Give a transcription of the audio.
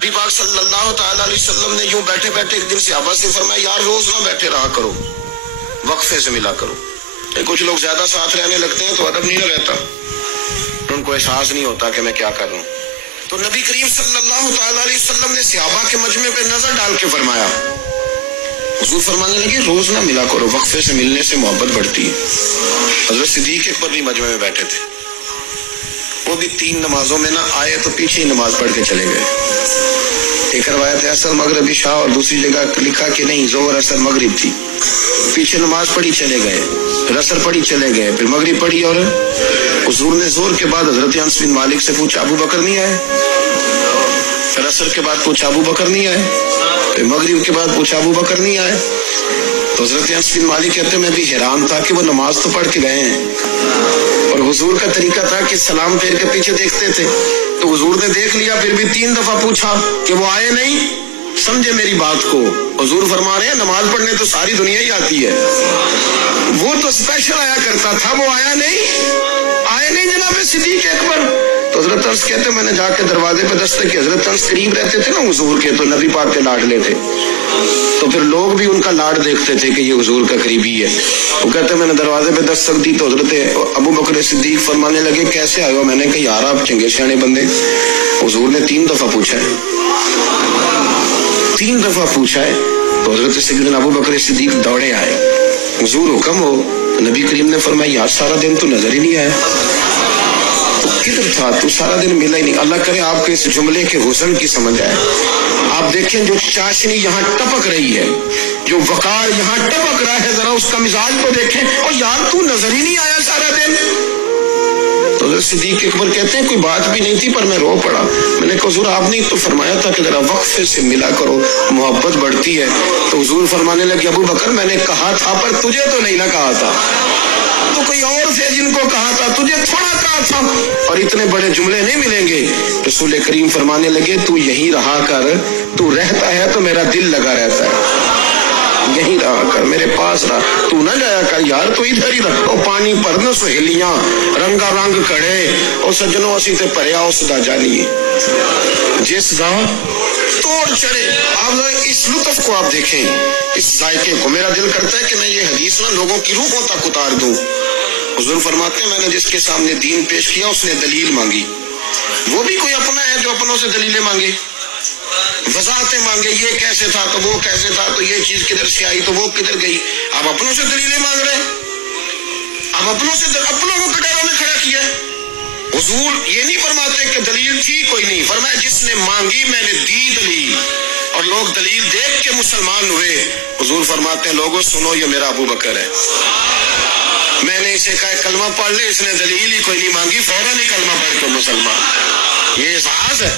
نبی پاک صلی اللہ تعالیٰ علیہ وسلم نے یوں بیٹھے بیٹھے ایک دن صحابہ سے فرمایا یار روز نہ بیٹھے رہا کرو، وقفے سے ملا کرو۔ کچھ لوگ زیادہ ساتھ رہنے لگتے ہیں تو ادب نہیں رہتا، ان کو احساس نہیں ہوتا کہ میں کیا کر رہا ہوں۔ تو نبی کریم صلی اللہ تعالیٰ علیہ وسلم نے صحابہ کے مجمع پہ نظر ڈال کے فرمایا، حضور فرمانے لگے روز نہ ملا کرو، وقفے سے ملنے سے محبت بڑھتی ہے۔ حضرت صدیق اکبر بھی مجمع میں بیٹھے تھے، وہ بھی 3 نمازوں میں نہ آئے تو پیچھے ہی نماز پڑھ کے چلے گئے۔ ایک روایت ہے عصر مغرب عشاء، اور دوسری جگہ لکھا کہ نہیں ظہر عصر مغرب تھی، پیچھے نماز پڑھی چلے گئے، پھر عصر پڑھی چلے گئے، پھر مغرب پڑھی، اور حضور نے ظہر کے بعد حضرت انس بن مالک سے پوچھا ابو بکر نہیں آئے؟ پھر عصر کے بعد پوچھا ابو بکر نہیں آئے؟ پھر مغرب کے بعد پوچھا ابو بکر نہیں آئے؟ تو حضرت انس بن مالک کہتے میں بھی حیران تھا کہ وہ نماز تو پڑھ کے گئے ہیں، اور حضور کا طریقہ تھا کہ سلام پھیر کے پیچھے دیکھتے تھے، تو حضور نے دیکھ لیا، پھر بھی 3 دفعہ پوچھا کہ وہ آئے نہیں؟ سمجھے میری بات کو؟ حضور فرما رہے ہیں نماز پڑھنے تو ساری دنیا ہی آتی ہے، وہ تو اسپیشل آیا کرتا تھا، وہ آیا نہیں جناب صدیق اکبر۔ تو حضرت انس کہتے میں نے جا کے دروازے پہ دستک کی، حضرت انس قریب رہتے تھے نا حضور کے، تو نبی پاک کے لاڈلے تھے، تو پھر لوگ بھی ان کا لاڈ دیکھتے تھے کہ یہ حضور کا قریبی ہے۔ وہ کہتے میں نے دروازے پہ دستک دی تو حضرت ابو بکر صدیق فرمانے لگے کیسے آئے ہو؟ میں نے کہا یار آپ چنگے سیانے بندے، حضور نے 3 دفعہ پوچھا ہے، 3 دفعہ پوچھا ہے۔ تو حضرت سیدنا ابو بکر صدیق دوڑے آئے، حضور حکم ہو؟ تو نبی کریم نے فرمایا یار سارا دن تو نظر ہی نہیں آیا، تو کدھر تھا تو؟ سارا دن ملا ہی نہیں۔ اللہ کرے آپ کے اس جملے کے حسن کی سمجھ آئے۔ آپ دیکھیں جو چاشنی یہاں ٹپک رہی ہے، جو وقار یہاں ٹپک رہا ہے، ذرا اس کا مزاج کو دیکھیں، اور یار تو نظر ہی نہیں آیا سارا دن۔ تو حضرت صدیق اکبر کہتے ہیں کوئی بات بھی نہیں تھی پر میں رو پڑا، میں نے کہا حضور آپ نے تو فرمایا تھا کہ ذرا وقفے سے ملا کرو، محبت بڑھتی ہے۔ تو حضور فرمانے لگے ابو بکر میں نے کہا تھا پر تجھے تو نہیں نہ کہا تھا، تو کوئی اور تھے جن کو کہا تھا، تجھے تھوڑا کہا تھا، اور اتنے بڑے جملے نہیں ملیں گے۔ رسول کریم فرمانے لگے تو یہی رہا کر، تو رہتا ہے تو میرا دل لگا رہتا ہے، یہی رہا کر، میرے پاس رہا، تو نہ جایا کر یار، تو ادھر ہی رہا۔ او پانی پرن سہیلیاں رنگا رنگ کڑے، او سجنوں اسی تے پریا اس دا جانی جس دا توڑ چڑے۔ آپ اس لطف کو آپ دیکھیں، اس ذائقے کو، میرا دل کرتا ہے کہ میں یہ حدیث نہ لوگوں کی روحوں تک اتار دوں۔ حضور فرماتے ہیں میں نے جس کے سامنے دین پیش کیا اس نے دلیل مانگی، وہ بھی کوئی اپنا ہے جو اپنوں سے دلیلیں مانگے، وضاحتیں مانگے، یہ کیسے تھا تو وہ کیسے تھا، تو یہ چیز کدھر سے آئی تو وہ کدھر گئی۔ آپ اپنوں سے دلیلیں مانگ رہے ہیں، آپ اپنوں کو کٹوروں میں کھڑا کیا ہے۔ حضور یہ نہیں فرماتے کہ دلیل تھی کوئی نہیں، فرمایا جس نے مانگی میں نے دی دلیل، اور لوگ دلیل دیکھ کے مسلمان ہوئے۔ حضور فرماتے ہیں لوگوں سنو یہ میرا ابو بکر ہے، میں نے اسے کہا کلمہ پڑھ لے، اس نے دلیل ہی کوئی نہیں مانگی، فوراً ہی کلمہ پڑھ کے مسلمان۔ یہ اعزاز ہے۔